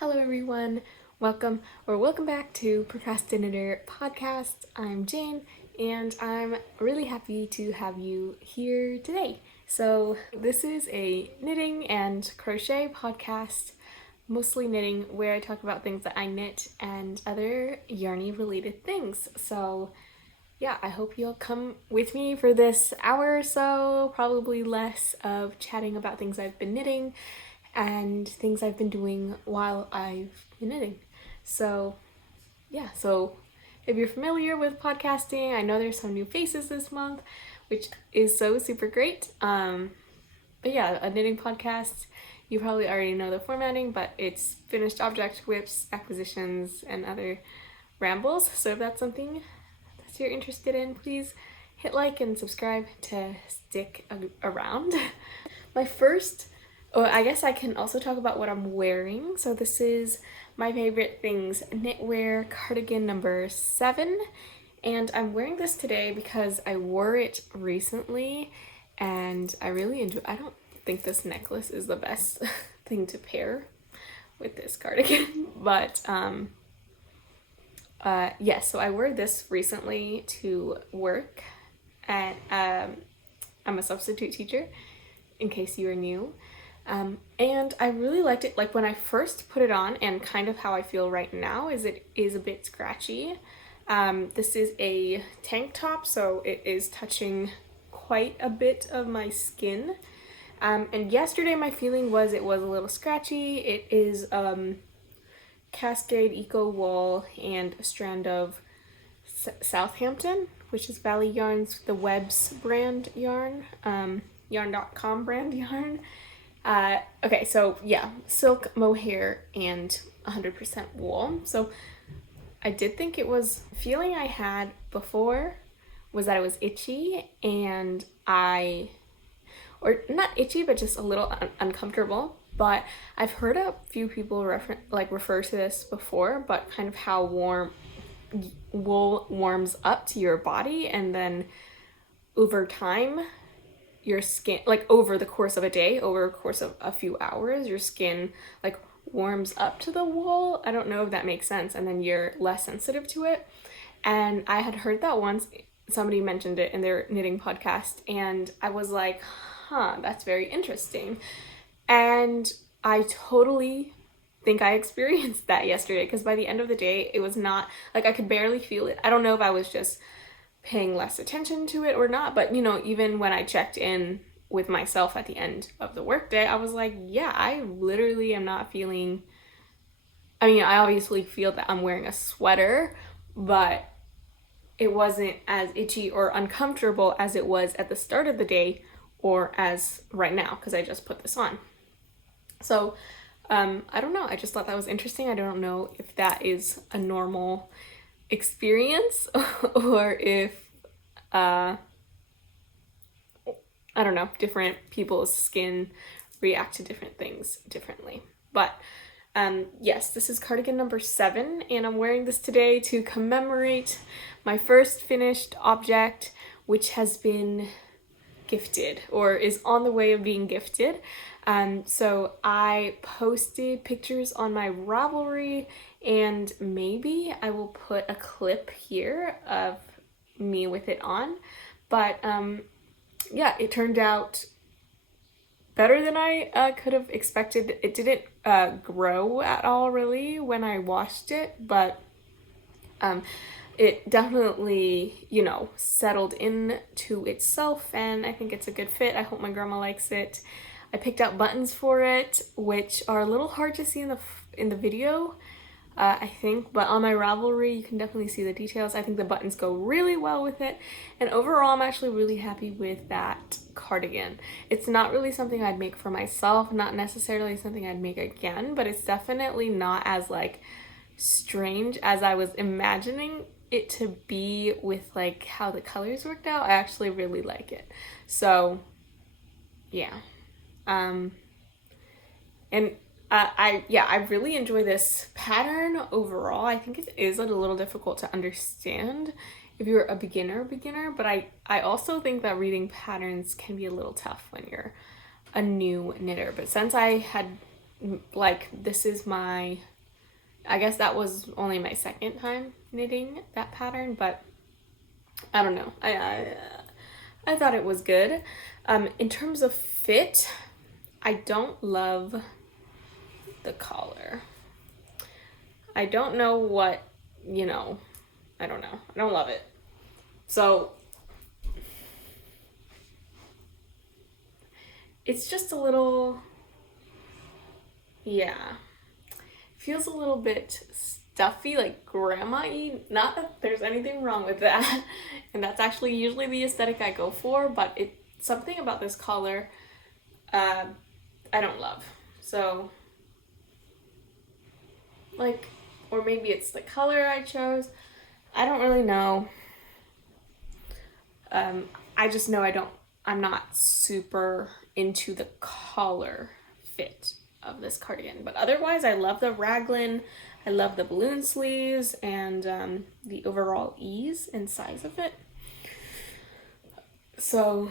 Hello everyone, welcome back to Procrasti-Knitter podcast. I'm Jane and I'm really happy to have you here today. So this is a knitting and crochet podcast, mostly knitting, where I talk about things that I knit and other yarny related things. So yeah, I hope you'll come with me for this hour or so, probably less of chatting about things I've been knitting and things I've been doing while I've been knitting. So yeah, so if you're familiar with podcasting, I know there's some new faces this month, which is so super great. But yeah, a knitting podcast, you probably already know the formatting, but it's finished object, whips, acquisitions, and other rambles. So if that's something that you're interested in, please hit like and subscribe to stick around. I guess I can also talk about what I'm wearing. So this is my favorite things, knitwear cardigan number 7. And I'm wearing this today because I wore it recently and I really enjoy. I don't think this necklace is the best thing to pair with this cardigan, but yes, so I wore this recently to work and I'm a substitute teacher, in case you are new. And I really liked it. Like when I first put it on, and kind of how I feel right now is it is a bit scratchy. This is a tank top, so it is touching quite a bit of my skin. And yesterday my feeling was it was a little scratchy. It is Cascade Eco Wool and a strand of Southampton, which is Valley Yarns, the Webs brand yarn, yarn.com brand yarn. Okay, so yeah, silk, mohair, and 100% wool. So I did think it was, feeling I had before was that it was itchy, and or not itchy, but just a little uncomfortable. But I've heard a few people refer to this before, but kind of how wool warms up to your body, and then over time your skin, like over the course of a day, over the course of a few hours, your skin like warms up to the wool. I don't know if that makes sense, and then you're less sensitive to it. And I had heard that once, somebody mentioned it in their knitting podcast, and I was like, that's very interesting. And I totally think I experienced that yesterday, because by the end of the day it was not like, I could barely feel it. I don't know if I was just paying less attention to it or not, but you know, even when I checked in with myself at the end of the workday, I was like, yeah, I literally am not feeling, I mean, I obviously feel that I'm wearing a sweater, but it wasn't as itchy or uncomfortable as it was at the start of the day or as right now, because I just put this on. So I don't know, I just thought that was interesting. I don't know if that is a normal experience or if I don't know, different people's skin react to different things differently. But yes, this is cardigan number 7, and I'm wearing this today to commemorate my first finished object, which has been gifted or is on the way of being gifted. So I posted pictures on my Ravelry, and maybe I will put a clip here of me with it on. But yeah, it turned out better than I could have expected. It didn't grow at all really when I washed it, but it definitely, you know, settled into itself, and I think it's a good fit. I hope my grandma likes it. I picked out buttons for it, which are a little hard to see in the video, I think, but on my Ravelry you can definitely see the details. I think the buttons go really well with it, and overall I'm actually really happy with that cardigan. It's not really something I'd make for myself, not necessarily something I'd make again, but it's definitely not as like strange as I was imagining it to be with like how the colors worked out. I actually really like it. So yeah. And I really enjoy this pattern overall. I think it is a little difficult to understand if you're a beginner, but I also think that reading patterns can be a little tough when you're a new knitter. But since I had like, this is my, I guess that was only my second time knitting that pattern, but I don't know. I thought it was good. In terms of fit, I don't love the collar. I don't know what, you know, I don't know. I don't love it. So it's just a little, yeah, feels a little bit stuffy, like grandma-y. Not that there's anything wrong with that, and that's actually usually the aesthetic I go for, but it's something about this color I don't love. So, like, or maybe it's the color I chose. I don't really know. I just know I'm not super into the collar fit of this cardigan, but otherwise I love the raglan, I love the balloon sleeves, and the overall ease and size of it. So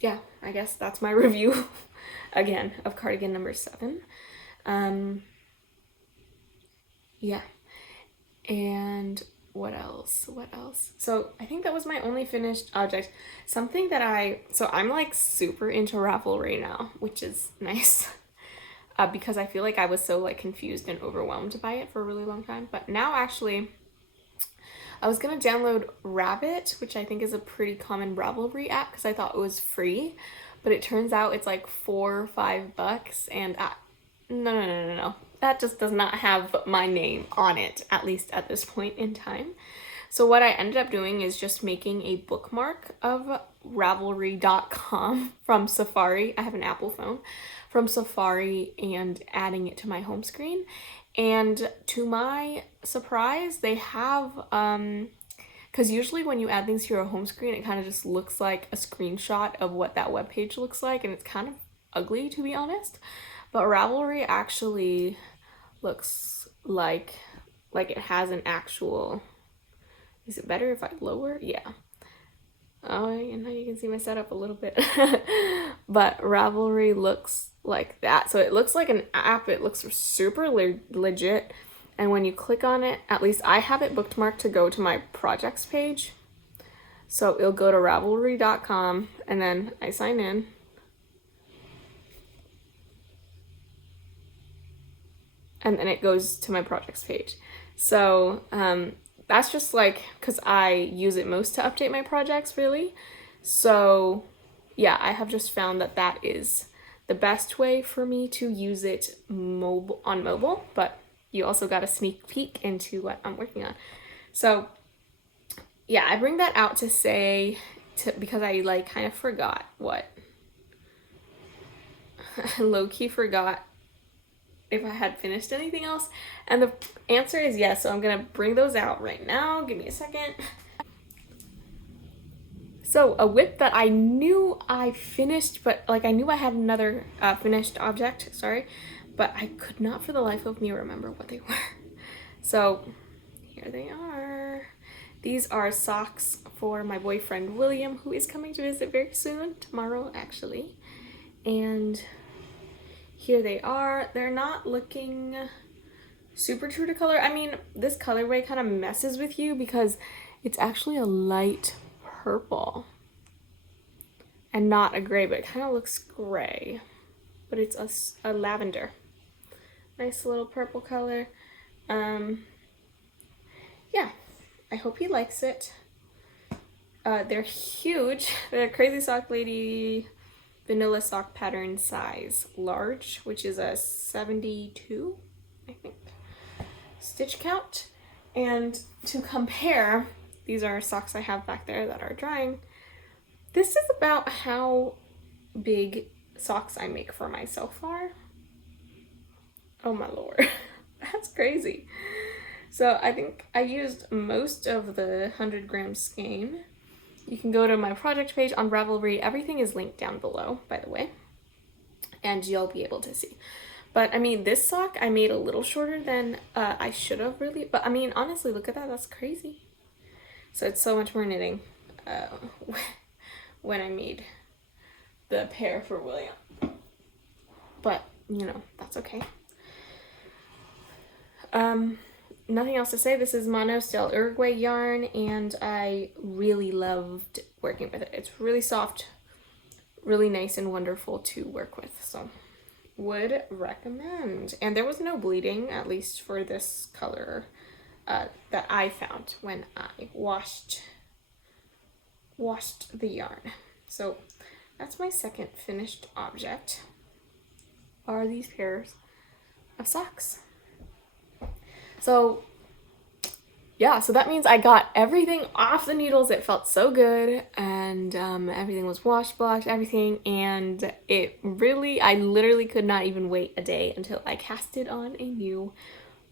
yeah, I guess that's my review again of cardigan number 7. Yeah, and what else? So I think that was my only finished object. Something that so I'm like super into Ravelry now, which is nice. Because I feel like I was so like confused and overwhelmed by it for a really long time. But now actually, I was gonna download Rabbit, which I think is a pretty common Ravelry app, because I thought it was free, but it turns out it's like $4 or $5, and no. That just does not have my name on it, at least at this point in time. So what I ended up doing is just making a bookmark of ravelry.com from Safari. I have an Apple phone, from Safari, and adding it to my home screen. And to my surprise, they have, because usually when you add things to your home screen, it kind of just looks like a screenshot of what that web page looks like, and it's kind of ugly, to be honest. But Ravelry actually looks like it has an actual, is it better if I lower? Yeah. Oh, and now you can see my setup a little bit. But Ravelry looks like that. So it looks like an app. It looks super legit. And when you click on it, at least I have it bookmarked to go to my projects page. So it'll go to ravelry.com, and then I sign in. And then it goes to my projects page. So that's just like, because I use it most to update my projects, really. So yeah, I have just found that that is the best way for me to use it on mobile, but you also got a sneak peek into what I'm working on. So yeah, I bring that out to say, because I like kind of forgot what, low-key forgot if I had finished anything else, and the answer is yes. So I'm gonna bring those out right now. Give me a second. So a whip that I knew I finished, but like I knew I had another finished object, sorry, but I could not for the life of me remember what they were. So here they are. These are socks for my boyfriend William, who is coming to visit very soon, tomorrow actually. And here they are. They're not looking super true to color. I mean, this colorway kind of messes with you because it's actually a light purple and not a gray, but it kind of looks gray, but it's a lavender. Nice little purple color. Yeah, I hope he likes it. They're huge. They're Crazy Sock Lady vanilla sock pattern size large, which is a 72, I think, stitch count. And to compare, these are socks I have back there that are drying. This is about how big socks I make for myself are. Oh my lord, that's crazy. So I think I used most of the 100-gram skein. You can go to my project page on Ravelry. Everything is linked down below, by the way, and you'll be able to see. But I mean, this sock I made a little shorter than I should have, really. But I mean, honestly, look at that. That's crazy. So it's so much more knitting when I made the pair for William. But you know, that's okay. Nothing else to say. This is Manos del Uruguay yarn, and I really loved working with it. It's really soft, really nice and wonderful to work with, so would recommend. And there was no bleeding, at least for this color, that I found when I washed the yarn. So that's my second finished object, are these pairs of socks. So yeah, so that means I got everything off the needles. It felt so good, and everything was wash blocked, everything, and it really, I literally could not even wait a day until I cast it on a new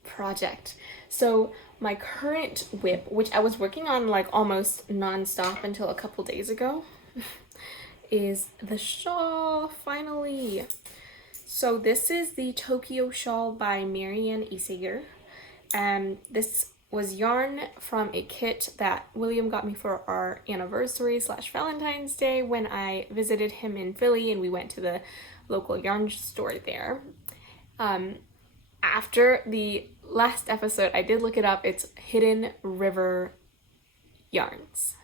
project. So my current whip, which I was working on like almost non-stop until a couple days ago, is the shawl, finally. So this is the Tokyo shawl by Marianne Isager. This was yarn from a kit that William got me for our anniversary / Valentine's Day when I visited him in Philly, and we went to the local yarn store there. After the last episode, I did look it up. It's Hidden River Yarns.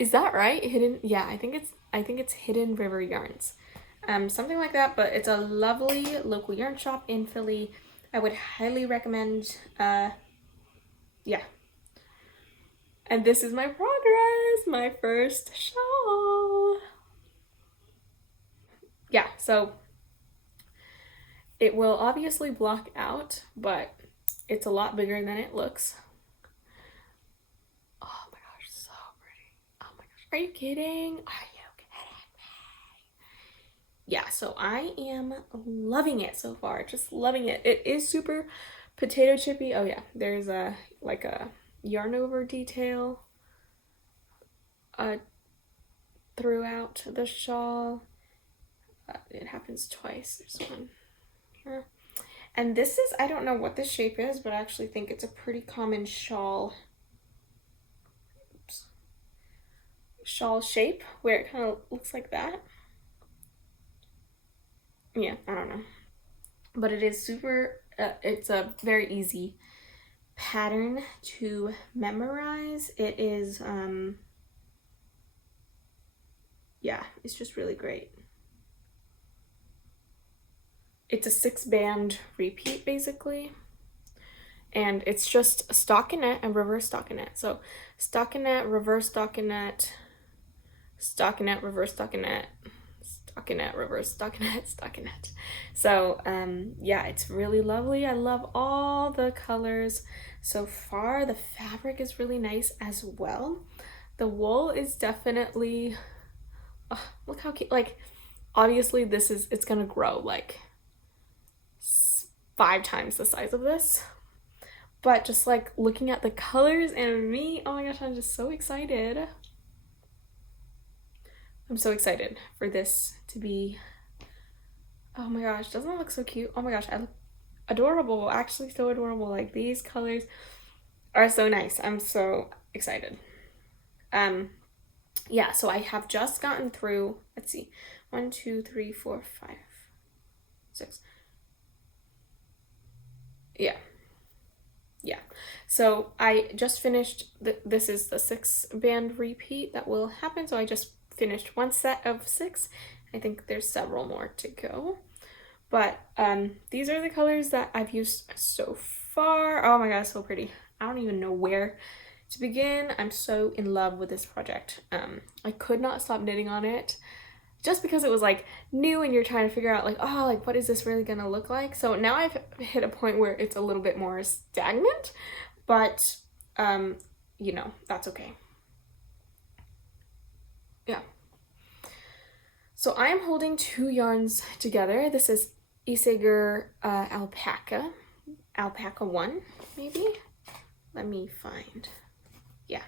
Is that right? Yeah, I think it's Hidden River Yarns. Something like that, but it's a lovely local yarn shop in Philly. I would highly recommend, yeah. And this is my progress, my first shawl. Yeah, so it will obviously block out, but it's a lot bigger than it looks. Oh my gosh, so pretty. Oh my gosh, are you kidding? Are you kidding me? Yeah, so I am loving it so far, just loving it. It is super potato chippy. Oh yeah, there's a like a yarn over detail throughout the shawl. It happens twice. There's one here. And this is, I don't know what this shape is, but I actually think it's a pretty common shawl. Oops. Shawl shape, where it kind of looks like that. Yeah, I don't know. But it is super, it's a very easy pattern to memorize. It is, yeah, it's just really great. It's a 6-band repeat basically, and it's just a stockinette and reverse stockinette. So stockinette, reverse stockinette, stockinette, reverse stockinette, stockinette, reverse stockinette, stockinette. So yeah, it's really lovely. I love all the colors so far. The fabric is really nice as well. The wool is definitely, oh, look how cute. Like obviously it's gonna grow like 5 times the size of this, but just like looking at the colors and me, oh my gosh, I'm just so excited. I'm so excited for this to be, oh my gosh, doesn't it look so cute? Oh my gosh, I look adorable, actually so adorable. Like these colors are so nice. I'm so excited. Yeah, so I have just gotten through, let's see, 1 2 3 4 5 6. Yeah, so I just finished this is the 6-band repeat that will happen, so I just finished one set of 6. I think there's several more to go, but these are the colors that I've used so far. Oh my god, so pretty. I don't even know where to begin. I'm so in love with this project. I could not stop knitting on it, just because it was like new and you're trying to figure out like, oh, like what is this really gonna look like? So now I've hit a point where it's a little bit more stagnant, but you know, that's okay. Yeah. So I am holding 2 yarns together. This is Isager Alpaca 1, maybe? Let me find. Yeah.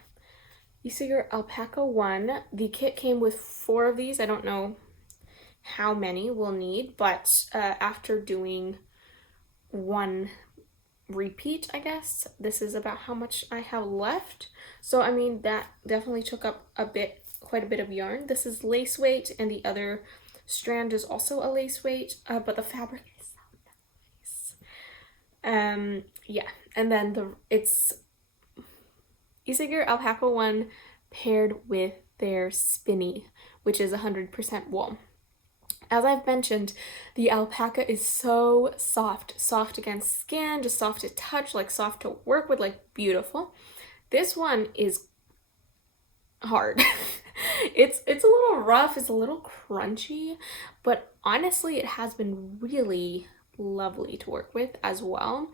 Isager Alpaca 1. The kit came with 4 of these. I don't know how many we'll need, but after doing 1 repeat, I guess, this is about how much I have left. So I mean, that definitely took up quite a bit of yarn. This is lace weight, and the other strand is also a lace weight, but the fabric is so nice. Yeah, and then it's isager alpaca one paired with their spinny, which is 100% wool. As I've mentioned, the alpaca is so soft, soft against skin, just soft to touch, like soft to work with, like beautiful. This one is hard. It's a little rough, it's a little crunchy, but honestly it has been really lovely to work with as well.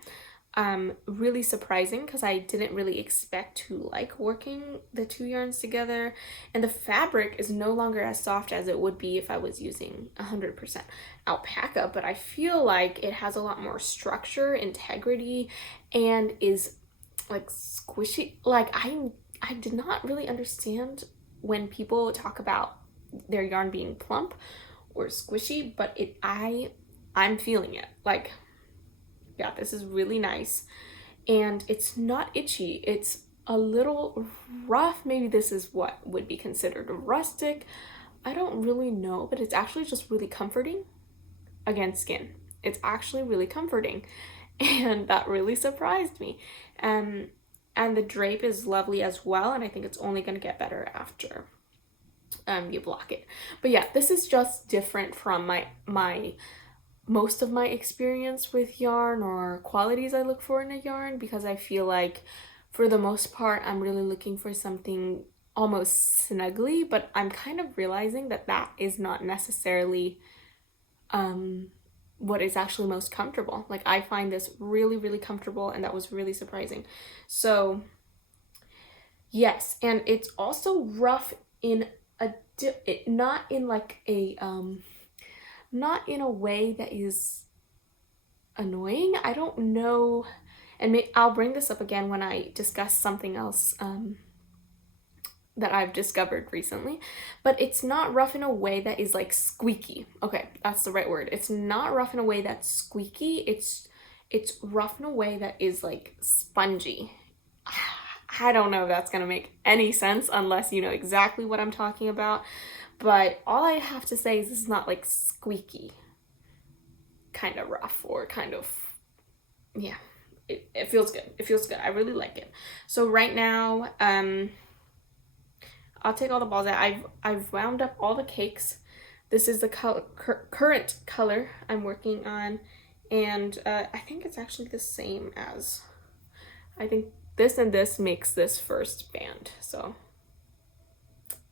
Really surprising because I didn't really expect to like working the two yarns together, and the fabric is no longer as soft as it would be if I was using 100% alpaca, but I feel like it has a lot more structure, integrity, and is like squishy. Like I did not really understand when people talk about their yarn being plump or squishy, but I'm feeling it. Like, yeah, this is really nice, and it's not itchy. It's a little rough. Maybe this is what would be considered rustic. I don't really know, but it's actually just really comforting against skin. It's actually really comforting, and that really surprised me. And the drape is lovely as well, and I think it's only going to get better after you block it. But yeah, this is just different from my most of my experience with yarn or qualities I look for in a yarn, because I feel like for the most part I'm really looking for something almost snuggly, but I'm kind of realizing that that is not necessarily what is actually most comfortable. Like, I find this really, really comfortable, and that was really surprising. So yes, and it's also rough in not in like a not in a way that is annoying. I don't know, and I'll bring this up again when I discuss something else that I've discovered recently, but it's not rough in a way that is like squeaky. Okay, that's the right word. It's not rough in a way that's squeaky. It's rough in a way that is like spongy. I don't know if that's gonna make any sense unless you know exactly what I'm talking about, but all I have to say is it's not like squeaky kind of rough, or kind of, yeah, it feels good. It feels good. I really like it. So right now, I'll take all the balls out. I've wound up all the cakes. This is the current color I'm working on, and I think it's actually the same as, I think this and this makes this first band. So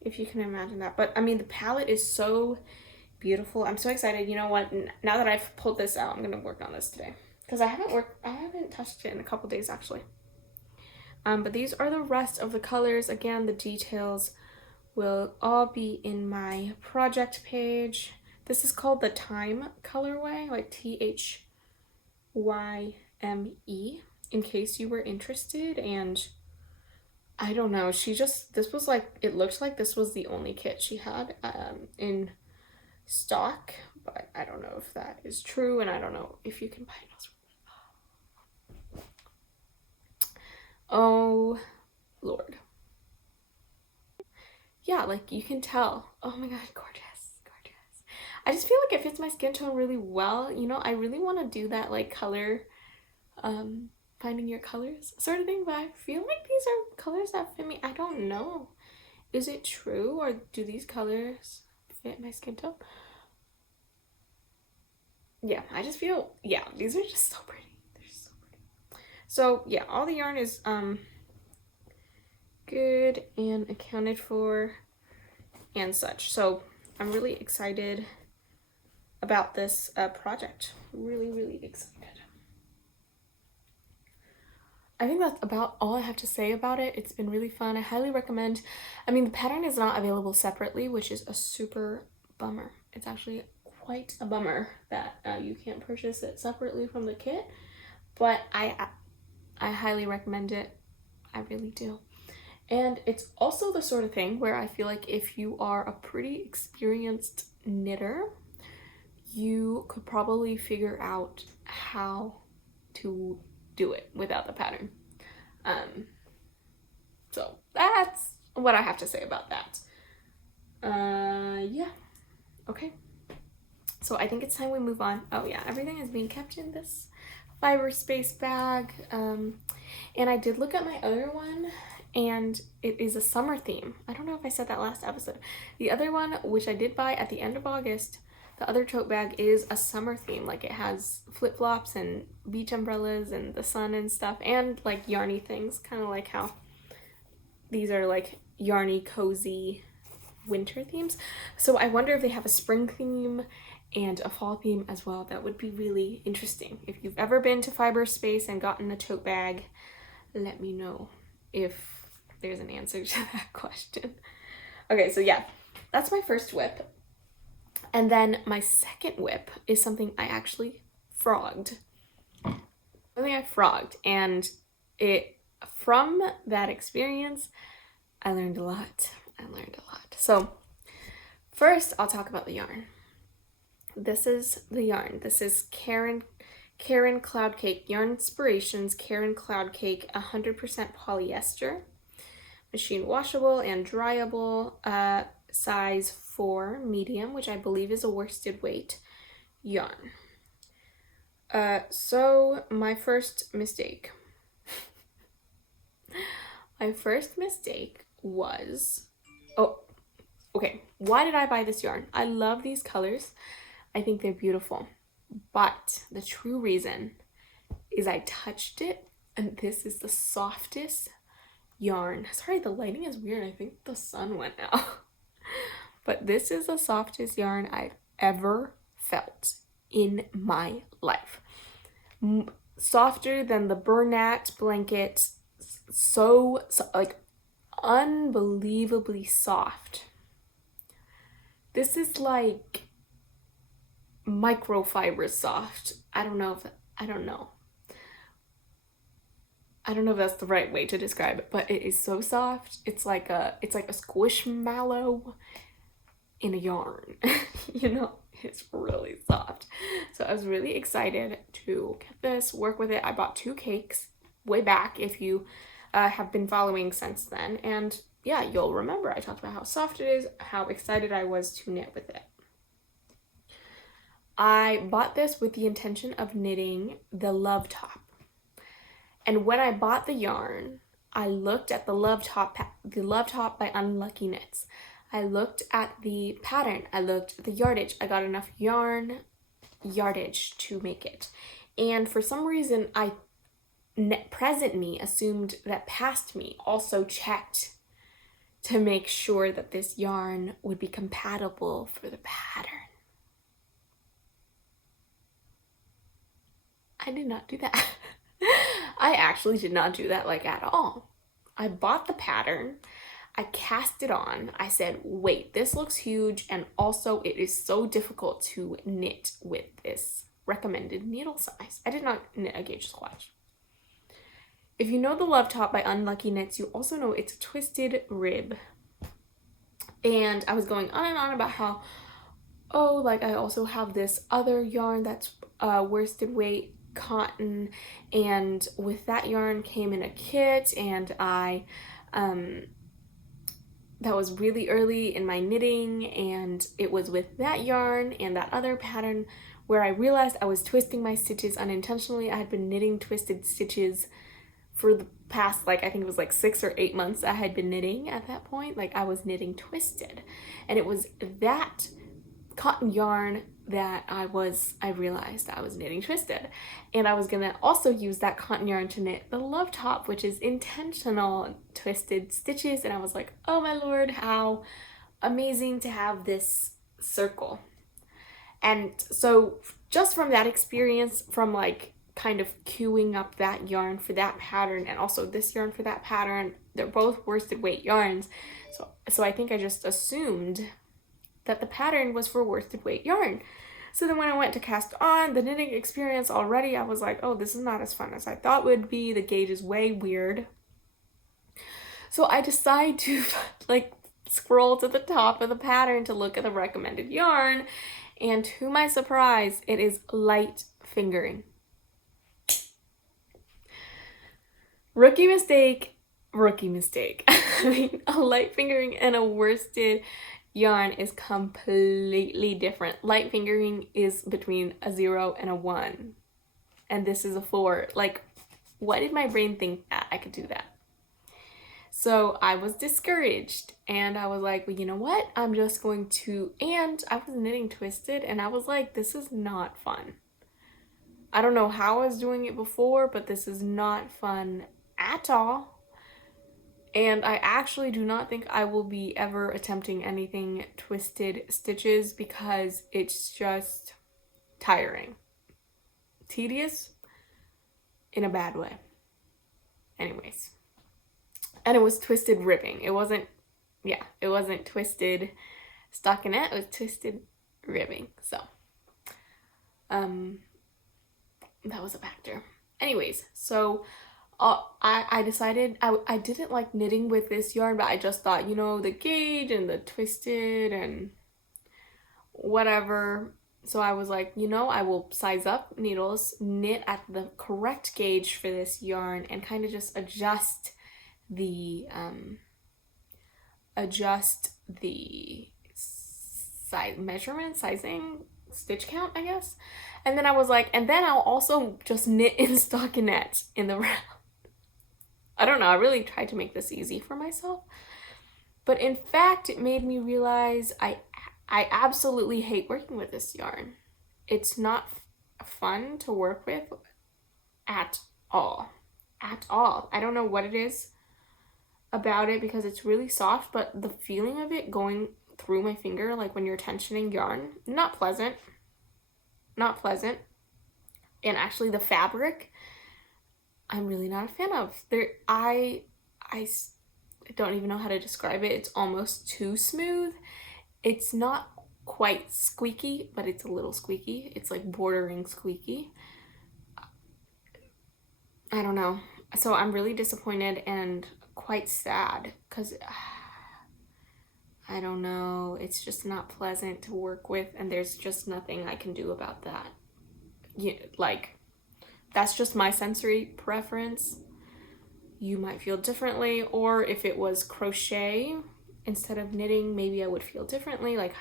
if you can imagine that. But I mean, the palette is so beautiful. I'm so excited. You know what? Now that I've pulled this out, I'm gonna work on this today, because I haven't touched it in a couple days actually. But these are the rest of the colors. Again, the details will all be in my project page. This is called the Time colorway, like THYME, in case you were interested. And I don't know, this was like, it looks like this was the only kit she had in stock, but I don't know if that is true, and I don't know if you can buy it elsewhere. Oh Lord. Yeah, like you can tell. Oh my god, gorgeous, gorgeous. I just feel like it fits my skin tone really well. You know, I really want to do that like color, finding your colors sort of thing, but I feel like these are colors that fit me. I don't know. Is it true, or do these colors fit my skin tone? Yeah, I just feel, yeah, these are just so pretty. They're so pretty. So yeah, all the yarn is good and accounted for and such. So I'm really excited about this project. Really, really excited. I think that's about all I have to say about it. It's been really fun. I highly recommend. I mean, the pattern is not available separately, which is a super bummer. It's actually quite a bummer that you can't purchase it separately from the kit, but I highly recommend it. I really do. And it's also the sort of thing where I feel like if you are a pretty experienced knitter, you could probably figure out how to do it without the pattern. So that's what I have to say about that. Yeah. Okay. So I think it's time we move on. Oh yeah, everything is being kept in this fiber space bag. And I did look at my other one, and it is a summer theme. I don't know if I said that last episode. The other one, which I did buy at the end of August, the other tote bag is a summer theme. Like, it has flip-flops and beach umbrellas and the sun and stuff, and like yarny things, kind of like how these are like yarny, cozy winter themes. So I wonder if they have a spring theme and a fall theme as well. That would be really interesting. If you've ever been to Fiber Space and gotten a tote bag, let me know if there's an answer to that question. Okay, so yeah, that's my first whip. And then my second whip is something I actually frogged. And from that experience, I learned a lot. So first, I'll talk about the yarn. This is the yarn. This is Caron Cloud Cake Yarn Inspirations Caron Cloud Cake 100% polyester, machine washable and dryable, size 4 medium, which I believe is a worsted weight yarn. So my first mistake was, okay, why did I buy this yarn? I love these colors. I think they're beautiful, but the true reason is I touched it, and this is the softest yarn. Sorry, the lighting is weird. I think the sun went out. But this is the softest yarn I've ever felt in my life. Softer than the Bernat blanket. So like unbelievably soft. This is like microfiber soft. I don't know if that's the right way to describe it, but it is so soft. It's like a squishmallow in a yarn. You know, it's really soft. So I was really excited to get this, work with it. I bought 2 cakes way back, if you have been following since then, and yeah, you'll remember I talked about how soft it is, how excited I was to knit with it. I bought this with the intention of knitting the love top. And when I bought the yarn, I looked at the love top by Unlucky Knits. I looked at the pattern. I looked at the yardage. I got enough yardage to make it. And for some reason, present me assumed that past me also checked to make sure that this yarn would be compatible for the pattern. I did not do that. I actually did not do that like at all. I bought the pattern, I cast it on, I said, wait, this looks huge, and also it is so difficult to knit with this recommended needle size. I did not knit a gauge swatch. If you know the Love Top by Unlucky Knits, you also know it's a twisted rib. And I was going on and on about how, oh, like I also have this other yarn that's worsted weight cotton, and with that yarn came in a kit, and I that was really early in my knitting, and it was with that yarn and that other pattern where I realized I was twisting my stitches unintentionally. I had been knitting twisted stitches for the past, like, I think it was like 6 or 8 months I had been knitting at that point. Like, I was knitting twisted, and it was that cotton yarn that I realized I was knitting twisted, and I was gonna also use that cotton yarn to knit the Love Top, which is intentional twisted stitches. And I was like, oh my lord, how amazing to have this circle. And so just from that experience, from like kind of queuing up that yarn for that pattern and also this yarn for that pattern, they're both worsted weight yarns, so I think I just assumed that the pattern was for worsted weight yarn. So then when I went to cast on, the knitting experience already, I was like, oh, this is not as fun as I thought it would be. The gauge is way weird. So I decide to like scroll to the top of the pattern to look at the recommended yarn, and to my surprise, it is light fingering. Rookie mistake. I mean, a light fingering and a worsted yarn is completely different. Light fingering is between a 0 and a 1. And this is a 4. Like, what did my brain think that I could do that? So I was discouraged, and I was like, well, you know what? I'm just going to, and I was knitting twisted, and I was like, this is not fun. I don't know how I was doing it before, but this is not fun at all. And I actually do not think I will be ever attempting anything twisted stitches because it's just tiring. Tedious in a bad way. Anyways. And it was twisted ribbing. It wasn't twisted stockinette, it was twisted ribbing. So, that was a factor. Anyways, so I decided I didn't like knitting with this yarn, but I just thought, you know, the gauge and the twisted and whatever. So I was like, you know, I will size up needles, knit at the correct gauge for this yarn, and kind of just adjust the size measurement, sizing, stitch count, I guess. And then I was like, and then I'll also just knit in stockinette in the round. I don't know, I really tried to make this easy for myself. But in fact, it made me realize I absolutely hate working with this yarn. It's not fun to work with at all. At all. I don't know what it is about it because it's really soft, but the feeling of it going through my finger, like when you're tensioning yarn, not pleasant. Not pleasant. And actually the fabric, I'm really not a fan of. I don't even know how to describe it. It's almost too smooth. It's not quite squeaky, but it's a little squeaky. It's like bordering squeaky. I don't know. So I'm really disappointed and quite sad because I don't know, it's just not pleasant to work with, and there's just nothing I can do about that. Yeah, like, that's just my sensory preference. You might feel differently, or if it was crochet instead of knitting, maybe I would feel differently. Like,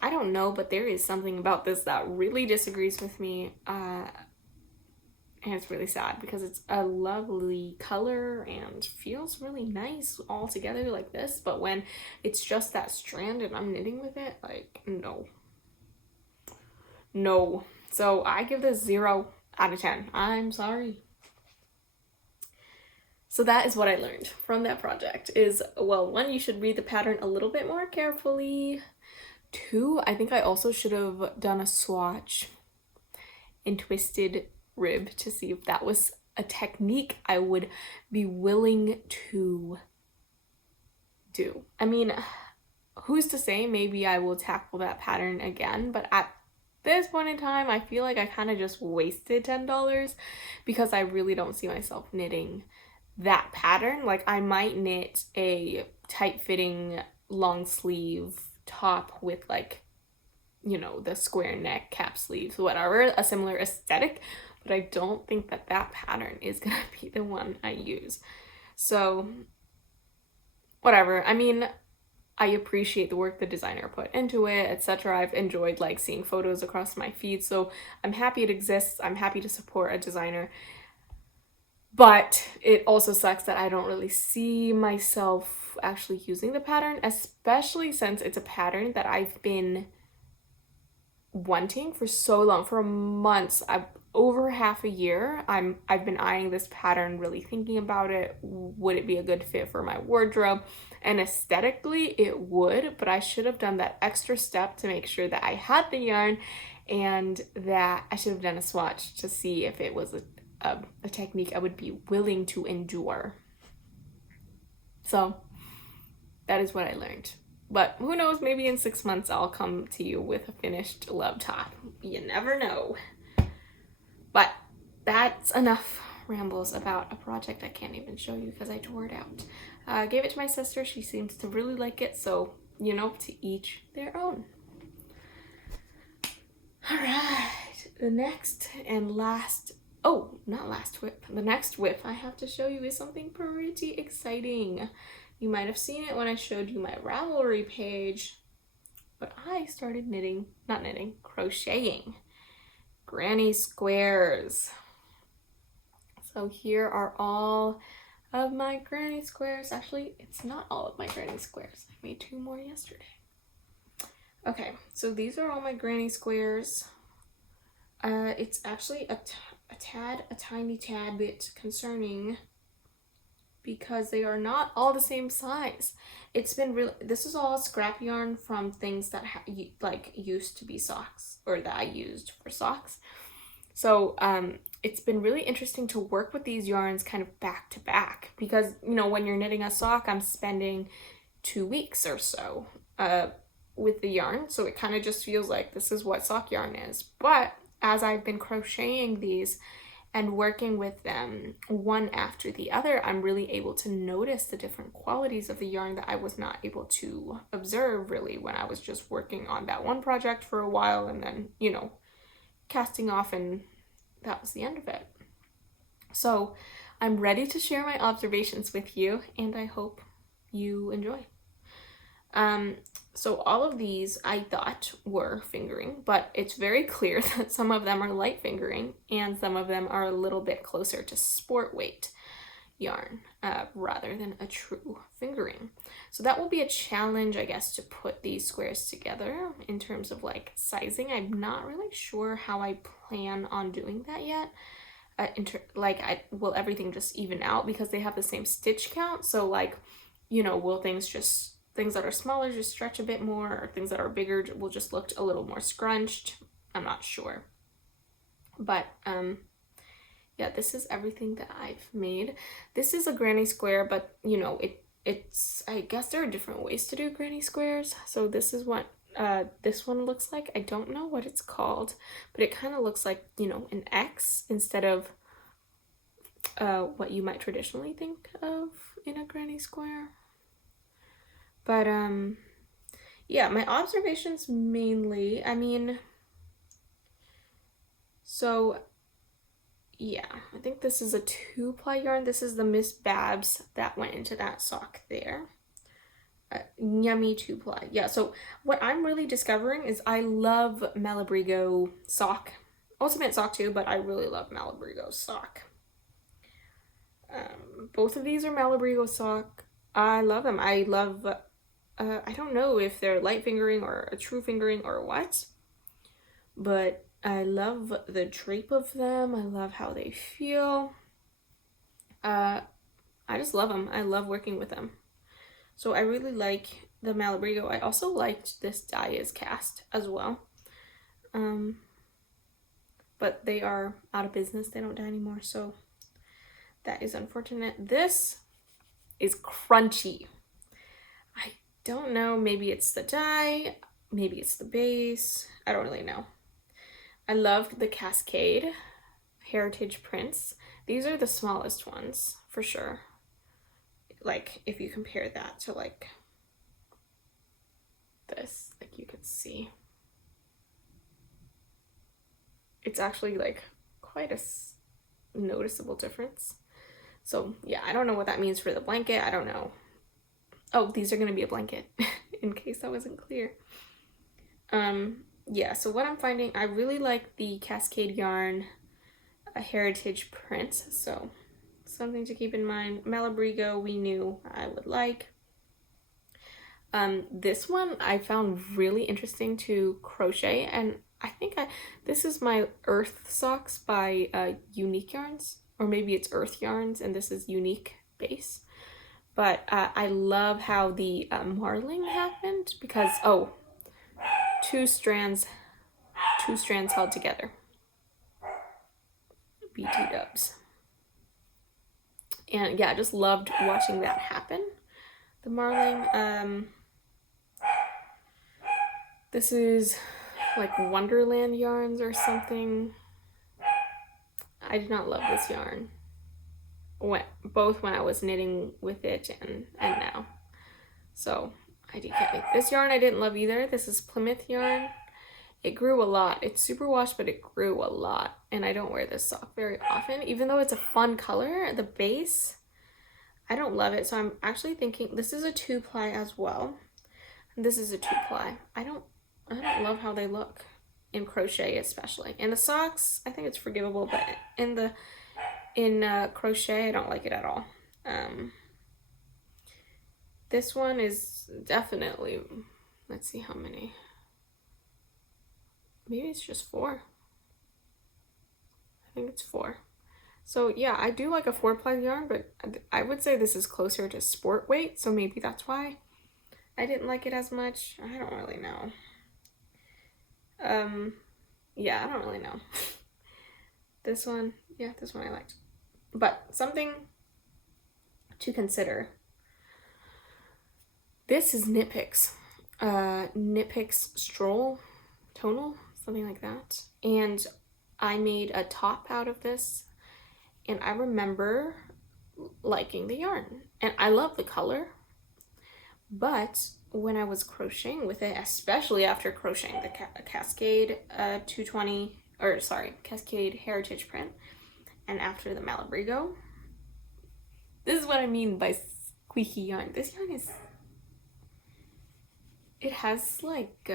I don't know, but there is something about this that really disagrees with me. And it's really sad because it's a lovely color and feels really nice all together like this. But when it's just that strand and I'm knitting with it, like, no. No. So I give this 0 out of 10. I'm sorry. So that is what I learned from that project is, well, 1, you should read the pattern a little bit more carefully. 2, I think I also should have done a swatch in twisted rib to see if that was a technique I would be willing to do. I mean, who's to say maybe I will tackle that pattern again, but at this point in time, I feel like I kind of just wasted $10 because I really don't see myself knitting that pattern. Like, I might knit a tight-fitting long sleeve top with, like, you know, the square neck, cap sleeves, whatever, a similar aesthetic, but I don't think that that pattern is gonna be the one I use. So, whatever. I mean, I appreciate the work the designer put into it, etc. I've enjoyed, like, seeing photos across my feed, so I'm happy it exists. I'm happy to support a designer. But it also sucks that I don't really see myself actually using the pattern, especially since it's a pattern that I've been wanting for so long, for months. Over half a year, I've been eyeing this pattern, really thinking about it. Would it be a good fit for my wardrobe? And aesthetically, it would, but I should have done that extra step to make sure that I had the yarn, and that I should have done a swatch to see if it was a technique I would be willing to endure. So that is what I learned. But who knows, maybe in 6 months I'll come to you with a finished love top. You never know. But that's enough rambles about a project I can't even show you because I tore it out. I gave it to my sister. She seems to really like it, so, you know, to each their own. All right, the next and last, oh, not last whip, the next whip I have to show you is something pretty exciting. You might have seen it when I showed you my Ravelry page. but I started crocheting granny squares. So here are all of my granny squares. Actually, it's not all of my granny squares. I made 2 more yesterday. Okay, so these are all my granny squares. It's actually a tiny tad bit concerning because they are not all the same size. It's been really, this is all scrap yarn from things that like used to be socks, or that I used for socks. So it's been really interesting to work with these yarns kind of back to back, because you know, when you're knitting a sock, I'm spending 2 weeks or so with the yarn, so it kind of just feels like this is what sock yarn is. But as I've been crocheting these and working with them one after the other, I'm really able to notice the different qualities of the yarn that I was not able to observe really when I was just working on that one project for a while and then, you know, casting off, and that was the end of it. So I'm ready to share my observations with you, and I hope you enjoy. So all of these I thought were fingering, but it's very clear that some of them are light fingering and some of them are a little bit closer to sport weight yarn rather than a true fingering. So that will be a challenge, I guess, to put these squares together in terms of like sizing. I'm not really sure how I plan on doing that yet. Will everything just even out because they have the same stitch count? So like, you know, will things that are smaller just stretch a bit more, or things that are bigger will just look a little more scrunched? I'm not sure. But yeah, this is everything that I've made. This is a granny square, but you know, it's I guess there are different ways to do granny squares. So this is what this one looks like. I don't know what it's called, but it kind of looks like, you know, an X instead of what you might traditionally think of in a granny square. But yeah, my observations mainly, I mean, so yeah, I think this is a 2-ply yarn. This is the Miss Babs that went into that sock there. Yummy 2-ply. Yeah, so what I'm really discovering is I love malabrigo sock. Ultimate sock too, but I really love malabrigo sock. Both of these are malabrigo sock. I love them. I love I don't know if they're light fingering or a true fingering or what, but I love the drape of them. I love how they feel. I just love them. I love working with them. So I really like the malabrigo. I also liked this dye is cast as well. But they are out of business. They don't dye anymore, so that is unfortunate. This is crunchy. I don't know, maybe it's the dye, maybe it's the base, I don't really know. I love the Cascade heritage prints. These are the smallest ones for sure, like if you compare that to like this, like you can see it's actually like quite a noticeable difference. So yeah, I don't know what that means for the blanket. I don't know. Oh, these are going to be a blanket in case that wasn't clear. Yeah, so what I'm finding, I really like the Cascade yarn heritage print, so something to keep in mind. Malabrigo we knew I would like. This one I found really interesting to crochet, and I think this is my Earth Socks by Unique Yarns, or maybe it's Earth Yarns and this is Unique Base. But I love how the marling happened because, oh, two strands held together. BT dubs. And yeah, I just loved watching that happen. The marling, this is like Wonderland yarns or something. I did not love this yarn. Both when I was knitting with it and now. So I did this yarn I didn't love either. This is Plymouth yarn. It grew a lot. It's super washed, but it grew a lot. And I don't wear this sock very often. Even though it's a fun color, the base, I don't love it. So I'm actually thinking this is a 2-ply as well. This is a 2-ply. I don't love how they look in crochet, especially. In the socks, I think it's forgivable, but in crochet, I don't like it at all. This one is definitely, let's see how many. Maybe it's just 4. I think it's 4. So yeah, I do like a 4-ply yarn, but I would say this is closer to sport weight, so maybe that's why I didn't like it as much. I don't really know. Yeah, I don't really know. This one, yeah, this one I liked. But something to consider. This is Knit Picks. Knit Picks Stroll Tonal, something like that. And I made a top out of this, and I remember liking the yarn. And I love the color, but when I was crocheting with it, especially after crocheting the Cascade 220, or sorry, Cascade Heritage print, and after the Malabrigo, this is what I mean by squeaky yarn. This yarn is, it has like,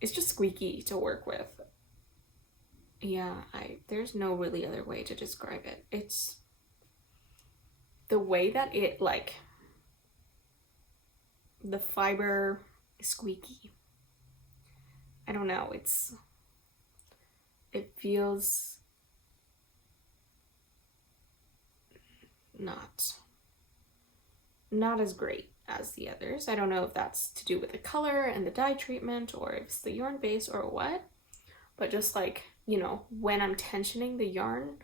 it's just squeaky to work with. Yeah, there's no really other way to describe it. It's the way that it, like, the fiber is squeaky. I don't know, it feels not as great as the others. I don't know if that's to do with the color and the dye treatment, or if it's the yarn base or what, but just like, you know, when I'm tensioning the yarn,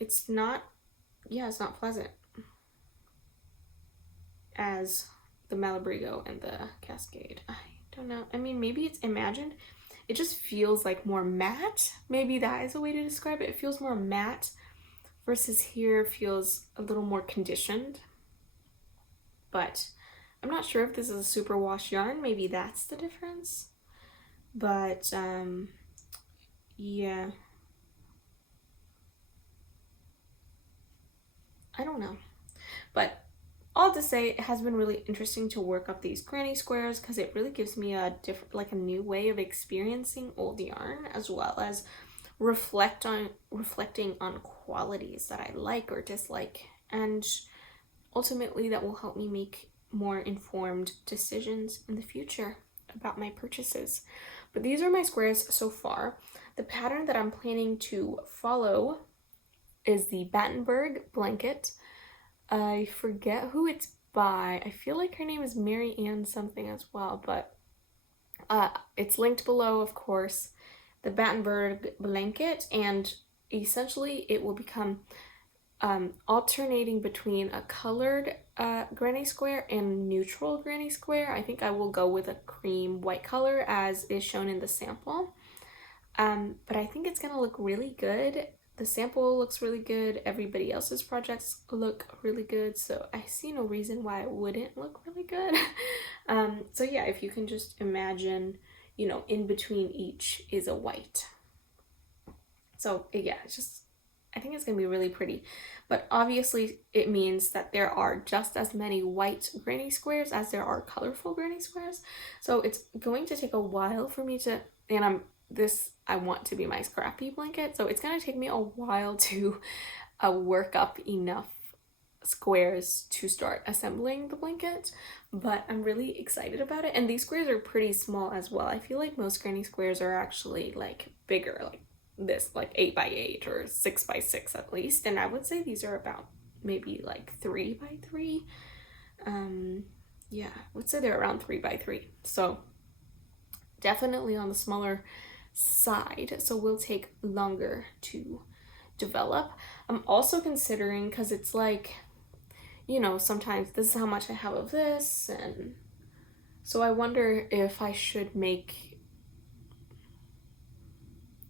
it's not pleasant as the Malabrigo and the Cascade. I don't know. I mean, maybe it's imagined. It just feels like more matte. Maybe that is a way to describe it. It feels more matte versus here feels a little more conditioned. But I'm not sure if this is a superwash yarn. Maybe that's the difference. But yeah. I don't know. But all to say, it has been really interesting to work up these granny squares because it really gives me a different, like a new way of experiencing old yarn, as well as reflecting on qualities that I like or dislike, and ultimately that will help me make more informed decisions in the future about my purchases. But these are my squares so far. The pattern that I'm planning to follow is the Battenberg blanket. I forget who it's by. I feel like her name is Marianne something as well, but it's linked below, of course, the Battenberg blanket, and essentially it will become alternating between a colored granny square and neutral granny square. I think I will go with a cream white color as is shown in the sample, but I think it's gonna look really good. The sample looks really good. Everybody else's projects look really good. So I see no reason why it wouldn't look really good. So yeah, if you can just imagine, you know, in between each is a white. So yeah, it's just, I think it's gonna be really pretty. But obviously it means that there are just as many white granny squares as there are colorful granny squares. So it's going to take a while for me to, and I want to be my scrappy blanket, so it's gonna take me a while to work up enough squares to start assembling the blanket, but I'm really excited about it. And these squares are pretty small as well. I feel like most granny squares are actually like bigger, like this, like 8x8 or 6x6 at least, and I would say these are about maybe like 3x3. Yeah, I would say they're around 3x3, so definitely on the smaller side, so will take longer to develop. I'm also considering, because it's like, you know, sometimes this is how much I have of this, and so I wonder if I should make,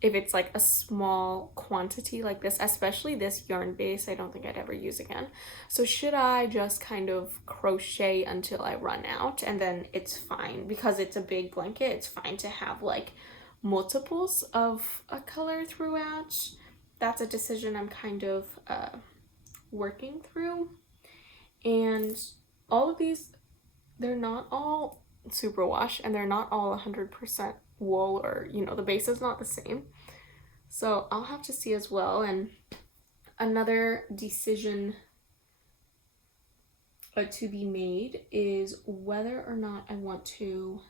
if it's like a small quantity like this, especially this yarn base, I don't think I'd ever use again. So should I just kind of crochet until I run out, and then it's fine, because it's a big blanket, it's fine to have like multiples of a color throughout. That's a decision I'm kind of working through. And all of these they're not all superwash and they're not all 100% wool, or you know, the base is not the same. So I'll have to see as well. And another decision to be made is whether or not I want to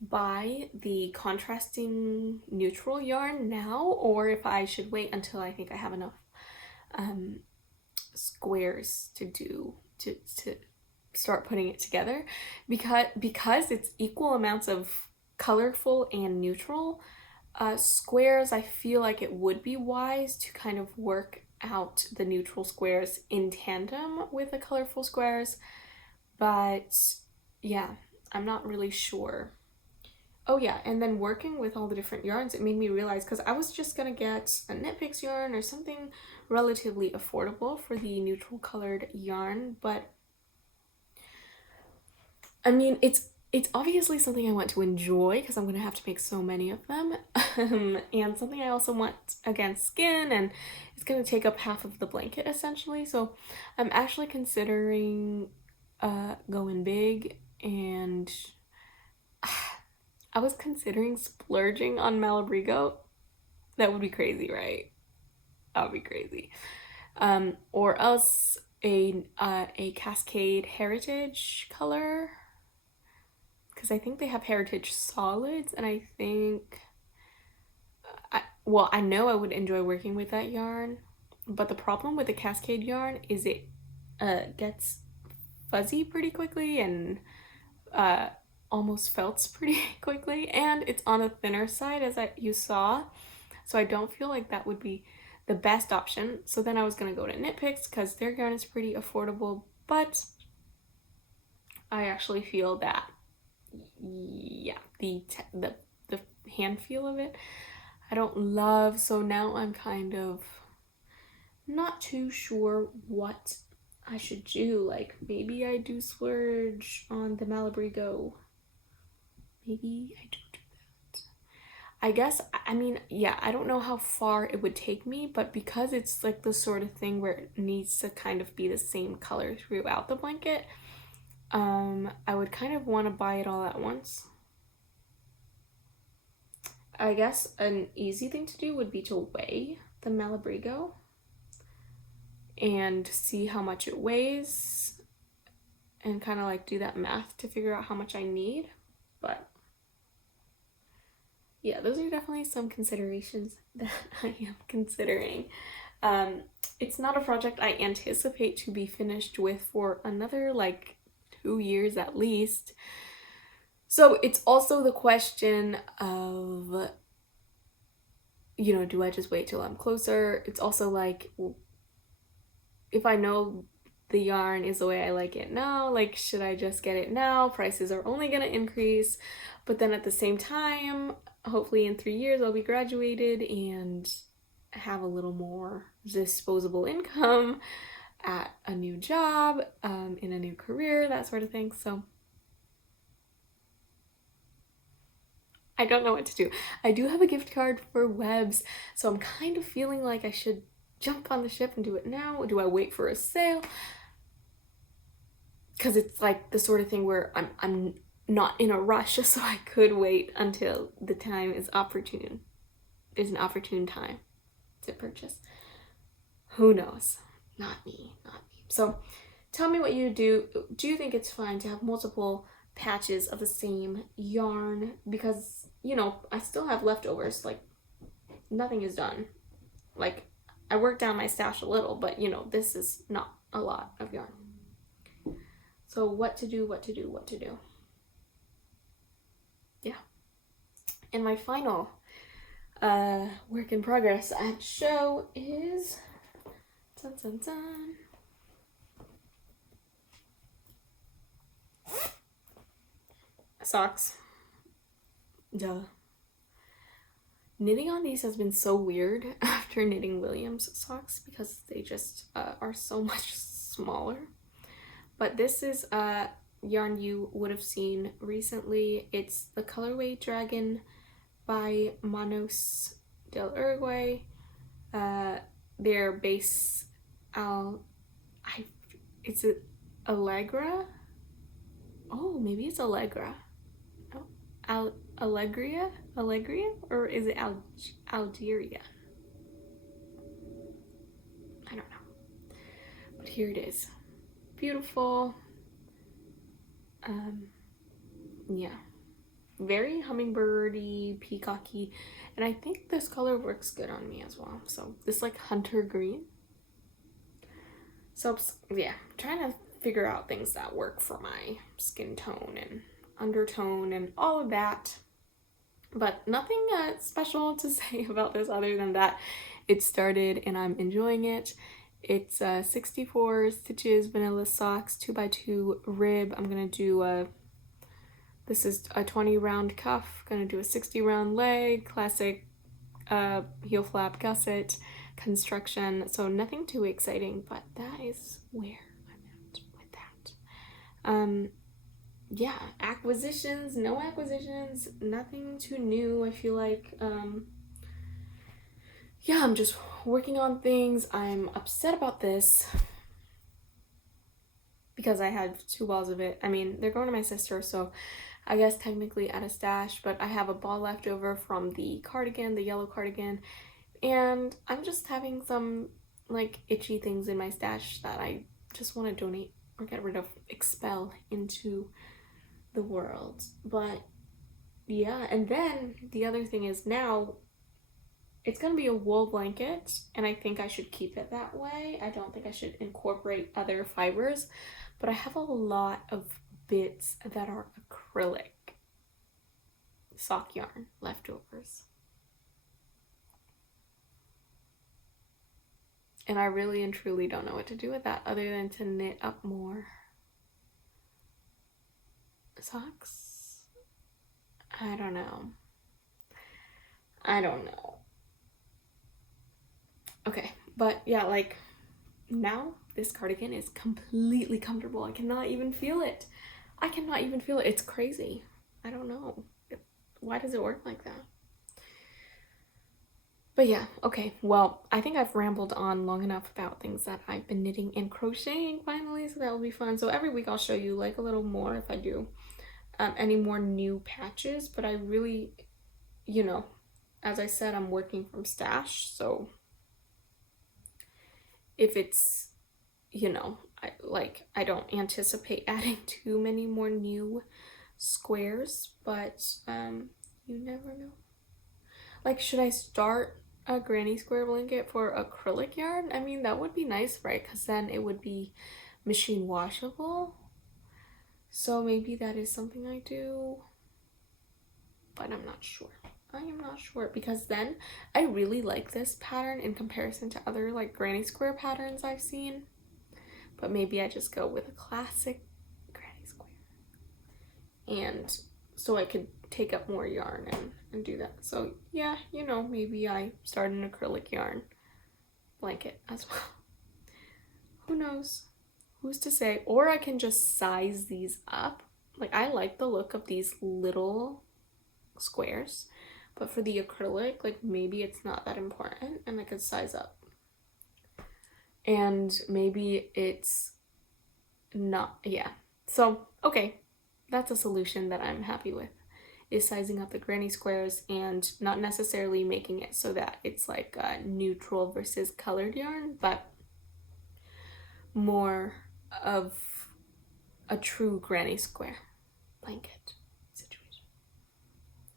buy the contrasting neutral yarn now, or if I should wait until I think I have enough squares to start putting it together, because it's equal amounts of colorful and neutral squares. I feel like it would be wise to kind of work out the neutral squares in tandem with the colorful squares, but yeah, I'm not really sure. Oh yeah, and then working with all the different yarns, it made me realize, because I was just gonna get a Knit Picks yarn or something relatively affordable for the neutral colored yarn, but I mean, it's obviously something I want to enjoy because I'm gonna have to make so many of them, and something I also want against skin, and it's gonna take up half of the blanket essentially. So I'm actually considering going big, and I was considering splurging on malabrigo. That would be crazy, right? That would be crazy. Or else a Cascade Heritage color, because I think they have Heritage solids, and I think I know I would enjoy working with that yarn, but the problem with the Cascade yarn is it gets fuzzy pretty quickly, and almost felts pretty quickly, and it's on a thinner side, as you saw, so I don't feel like that would be the best option. So then I was gonna go to Knit Picks because their yarn is pretty affordable, but I actually feel that, yeah, the hand feel of it I don't love, so now I'm kind of not too sure what I should do. Like, maybe I do splurge on the malabrigo. Maybe I don't do that. I guess, I mean, yeah, I don't know how far it would take me, but because it's like the sort of thing where it needs to kind of be the same color throughout the blanket, I would kind of want to buy it all at once. I guess an easy thing to do would be to weigh the malabrigo and see how much it weighs and kind of like do that math to figure out how much I need. But yeah, those are definitely some considerations that I am considering. It's not a project I anticipate to be finished with for another like 2 years at least. So it's also the question of, you know, do I just wait till I'm closer? It's also like, if I know the yarn is the way I like it now, like, should I just get it now? Prices are only gonna increase. But then at the same time, hopefully in 3 years I'll be graduated and have a little more disposable income at a new job, in a new career, that sort of thing. So I don't know what to do. I do have a gift card for Webs, so I'm kind of feeling like I should jump on the ship and do it now. Do I wait for a sale? Because it's like the sort of thing where I'm not in a rush, so I could wait until the time is opportune. There's an opportune time to purchase. Who knows? Not me, not me. So tell me what you do. Do you think it's fine to have multiple patches of the same yarn? Because, you know, I still have leftovers. Like, nothing is done. Like, I worked down my stash a little, but, you know, this is not a lot of yarn. So what to do, what to do, what to do. Yeah. And my final work in progress at show is dun, dun, dun. Socks. Duh. Knitting on these has been so weird after knitting Williams socks because they just are so much smaller. But this is a yarn you would have seen recently. It's the colorway Dragon by Manos del Uruguay. Their base, it's a Allegra. Oh, maybe it's Allegra. Oh, Allegria? Or is it Algeria? I don't know. But here it is. Beautiful. Yeah. Very hummingbirdy, peacocky. And I think this color works good on me as well. So this like hunter green. So yeah, trying to figure out things that work for my skin tone and undertone and all of that. But nothing special to say about this other than that it started and I'm enjoying it. It's 64 stitches, vanilla socks, 2x2 rib. I'm gonna do this is a 20 round cuff. Gonna do a 60 round leg, classic heel flap gusset construction. So nothing too exciting, but that is where I'm at with that. Yeah, acquisitions, no acquisitions, nothing too new. I feel like yeah, I'm just working on things. I'm upset about this because I had 2 balls of it. I mean, they're going to my sister, so I guess technically at a stash, but I have a ball left over from the cardigan, the yellow cardigan, and I'm just having some like itchy things in my stash that I just want to donate or get rid of, expel into the world. But yeah, and then the other thing is now it's gonna be a wool blanket, and I think I should keep it that way. I don't think I should incorporate other fibers, but I have a lot of bits that are acrylic sock yarn leftovers. And I really and truly don't know what to do with that other than to knit up more socks. I don't know. Okay, but yeah, like now this cardigan is completely comfortable. I cannot even feel it. It's crazy. I don't know. Why does it work like that? But yeah, okay, well, I think I've rambled on long enough about things that I've been knitting and crocheting finally, so that will be fun. So every week I'll show you like a little more if I do any more new patches, but I really, you know, as I said, I'm working from stash, so if it's, you know, I don't anticipate adding too many more new squares, but you never know. Like, should I start a granny square blanket for acrylic yarn? I mean, that would be nice, right? Because then it would be machine washable. So maybe that is something I do, but I'm not sure. I am not sure because then I really like this pattern in comparison to other like granny square patterns I've seen. But maybe I just go with a classic granny square. And so I could take up more yarn and do that. So yeah, you know, maybe I start an acrylic yarn blanket as well. Who knows? Who's to say? Or I can just size these up. Like, I like the look of these little squares, but for the acrylic, like, maybe it's not that important and I could size up. And maybe it's not, yeah. So, okay, that's a solution that I'm happy with, is sizing up the granny squares and not necessarily making it so that it's like a neutral versus colored yarn, but more of a true granny square blanket situation.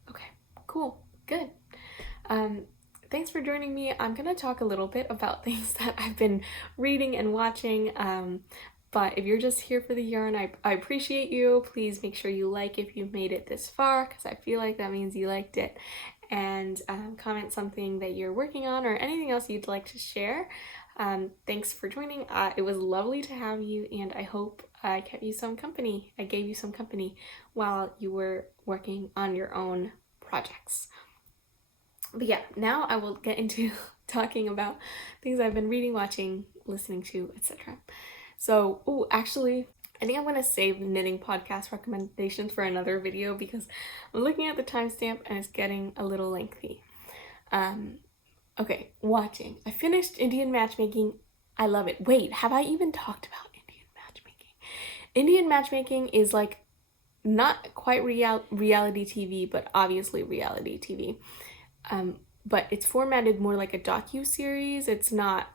Okay, cool, good. Thanks for joining me. I'm gonna talk a little bit about things that I've been reading and watching, but if you're just here for the yarn, I appreciate you. Please make sure you like if you've made it this far, because I feel like that means you liked it, and comment something that you're working on or anything else you'd like to share. Thanks for joining. It was lovely to have you, and I hope I kept you some company. I gave you some company while you were working on your own projects. But yeah, now I will get into talking about things I've been reading, watching, listening to, etc. So, actually, I think I'm going to save knitting podcast recommendations for another video because I'm looking at the timestamp and it's getting a little lengthy. Okay, watching. I finished Indian matchmaking. I love it. Wait, have I even talked about Indian matchmaking? Indian matchmaking is like not quite reality TV, but obviously reality TV. But it's formatted more like a docu-series. It's not,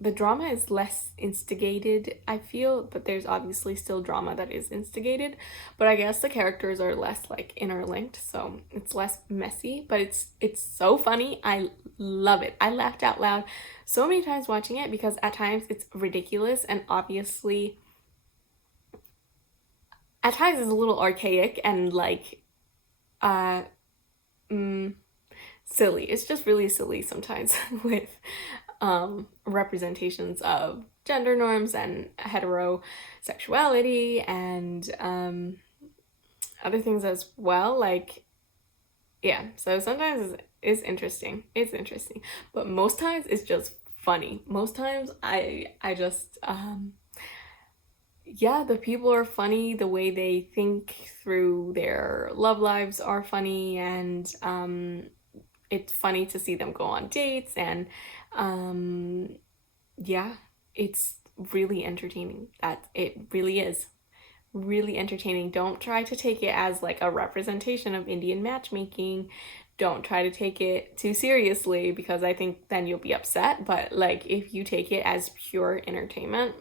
the drama is less instigated, I feel, but there's obviously still drama that is instigated. But I guess the characters are less like interlinked, so it's less messy, but it's so funny. I love it. I laughed out loud so many times watching it because at times it's ridiculous and obviously at times it's a little archaic and like silly. It's just really silly sometimes with representations of gender norms and heterosexuality and other things as well. Like, yeah, so sometimes it's interesting. It's interesting. But most times it's just funny. Most times I just yeah, the people are funny. The way they think through their love lives are funny, and it's funny to see them go on dates, and yeah, it's really entertaining. That it really is really entertaining. Don't try to take it as like a representation of Indian matchmaking. Don't try to take it too seriously because I think then you'll be upset. But like if you take it as pure entertainment,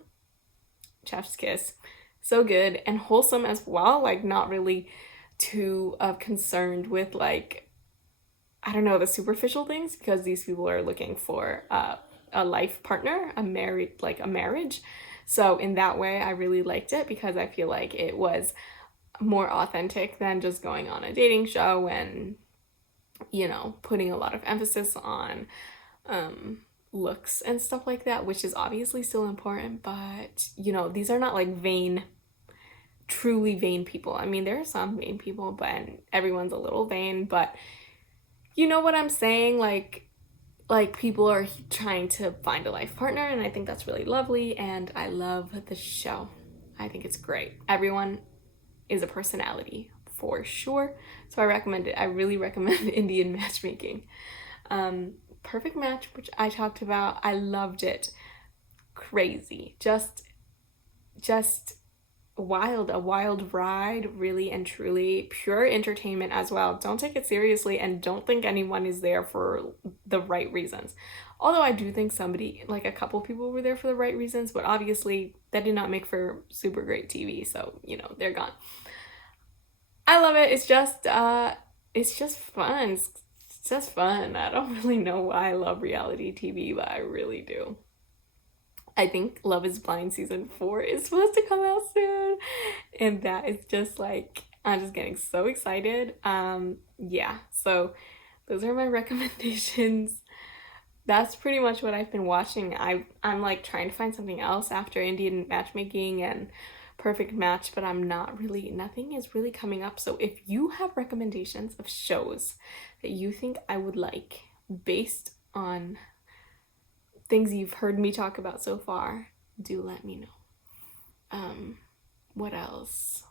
chef's kiss. So good and wholesome as well. Like not really too concerned with like, I don't know, the superficial things, because these people are looking for a life partner, a marriage. So in that way, I really liked it because I feel like it was more authentic than just going on a dating show and, you know, putting a lot of emphasis on looks and stuff like that, which is obviously still important, but, you know, these are not like vain, truly vain people. I mean, there are some vain people, but everyone's a little vain, but you know what I'm saying? Like people are trying to find a life partner, and I think that's really lovely, and I love the show. I think it's great. Everyone is a personality for sure, so I recommend it. I really recommend Indian matchmaking. Perfect Match, which I talked about, I loved it. Crazy, just wild, a wild ride, really and truly. Pure entertainment as well. Don't take it seriously and don't think anyone is there for the right reasons. Although I do think somebody, like a couple people were there for the right reasons, but obviously that did not make for super great TV, so, you know, they're gone. I love it. It's just fun. It's just fun. I don't really know why I love reality TV, but I really do. I think Love is Blind season 4 is supposed to come out soon, and that is just like, I'm just getting so excited. Yeah, so those are my recommendations. That's pretty much what I've been watching. I'm like trying to find something else after Indian matchmaking and Perfect Match, but nothing is really coming up. So if you have recommendations of shows that you think I would like based on things you've heard me talk about so far, do let me know. What else?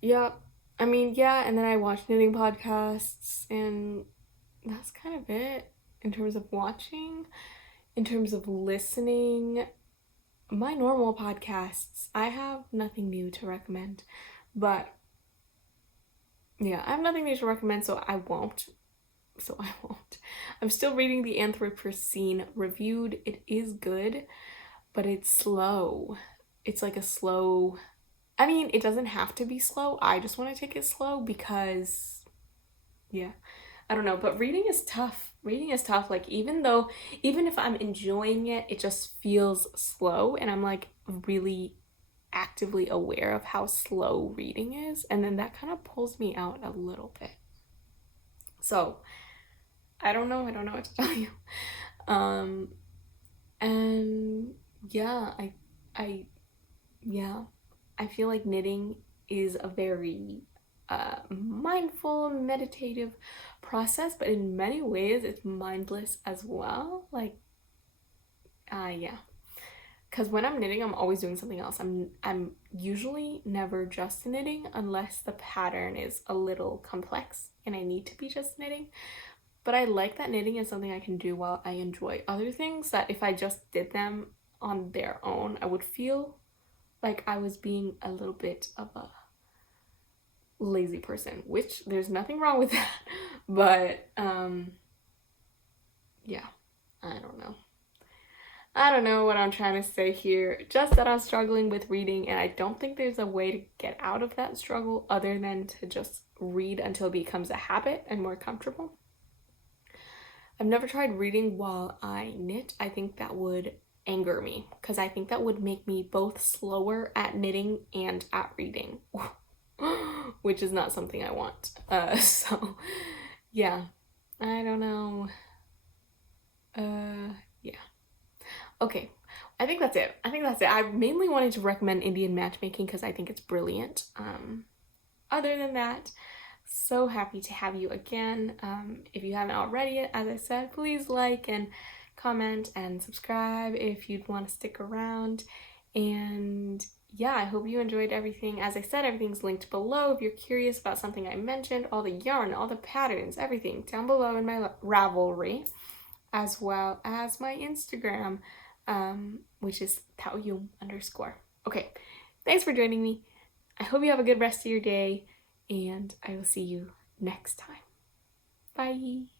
Yeah, I mean, yeah, and then I watch knitting podcasts, and that's kind of it in terms of watching. In terms of listening, my normal podcasts, I have nothing new to recommend, but yeah, I have nothing new to recommend, so I won't. I'm still reading the Anthropocene Reviewed. It is good, but it's slow. It's like a slow, I mean, it doesn't have to be slow. I just want to take it slow because, yeah, I don't know, but reading is tough. Like, even if I'm enjoying it, it just feels slow, and I'm like really actively aware of how slow reading is, and then that kind of pulls me out a little bit. So I don't know what to tell you. And yeah, I feel like knitting is a very mindful, meditative process, but in many ways it's mindless as well. Like, yeah. Because when I'm knitting, I'm always doing something else. I'm usually never just knitting unless the pattern is a little complex and I need to be just knitting. But I like that knitting is something I can do while I enjoy other things that if I just did them on their own, I would feel like I was being a little bit of a lazy person, which there's nothing wrong with that, but yeah, I don't know what I'm trying to say here, just that I'm struggling with reading, and I don't think there's a way to get out of that struggle other than to just read until it becomes a habit and more comfortable. I've never tried reading while I knit. I think that would anger me, because I think that would make me both slower at knitting and at reading, which is not something I want. So yeah, I don't know. Yeah. Okay, I think that's it. I mainly wanted to recommend Indian matchmaking because I think it's brilliant. Other than that, so happy to have you again. If you haven't already, as I said, please like and comment and subscribe if you'd want to stick around. And yeah, I hope you enjoyed everything. As I said, everything's linked below. If you're curious about something I mentioned, all the yarn, all the patterns, everything down below in my Ravelry, as well as my Instagram, which is taoyum_. Okay, thanks for joining me. I hope you have a good rest of your day, and I will see you next time. Bye.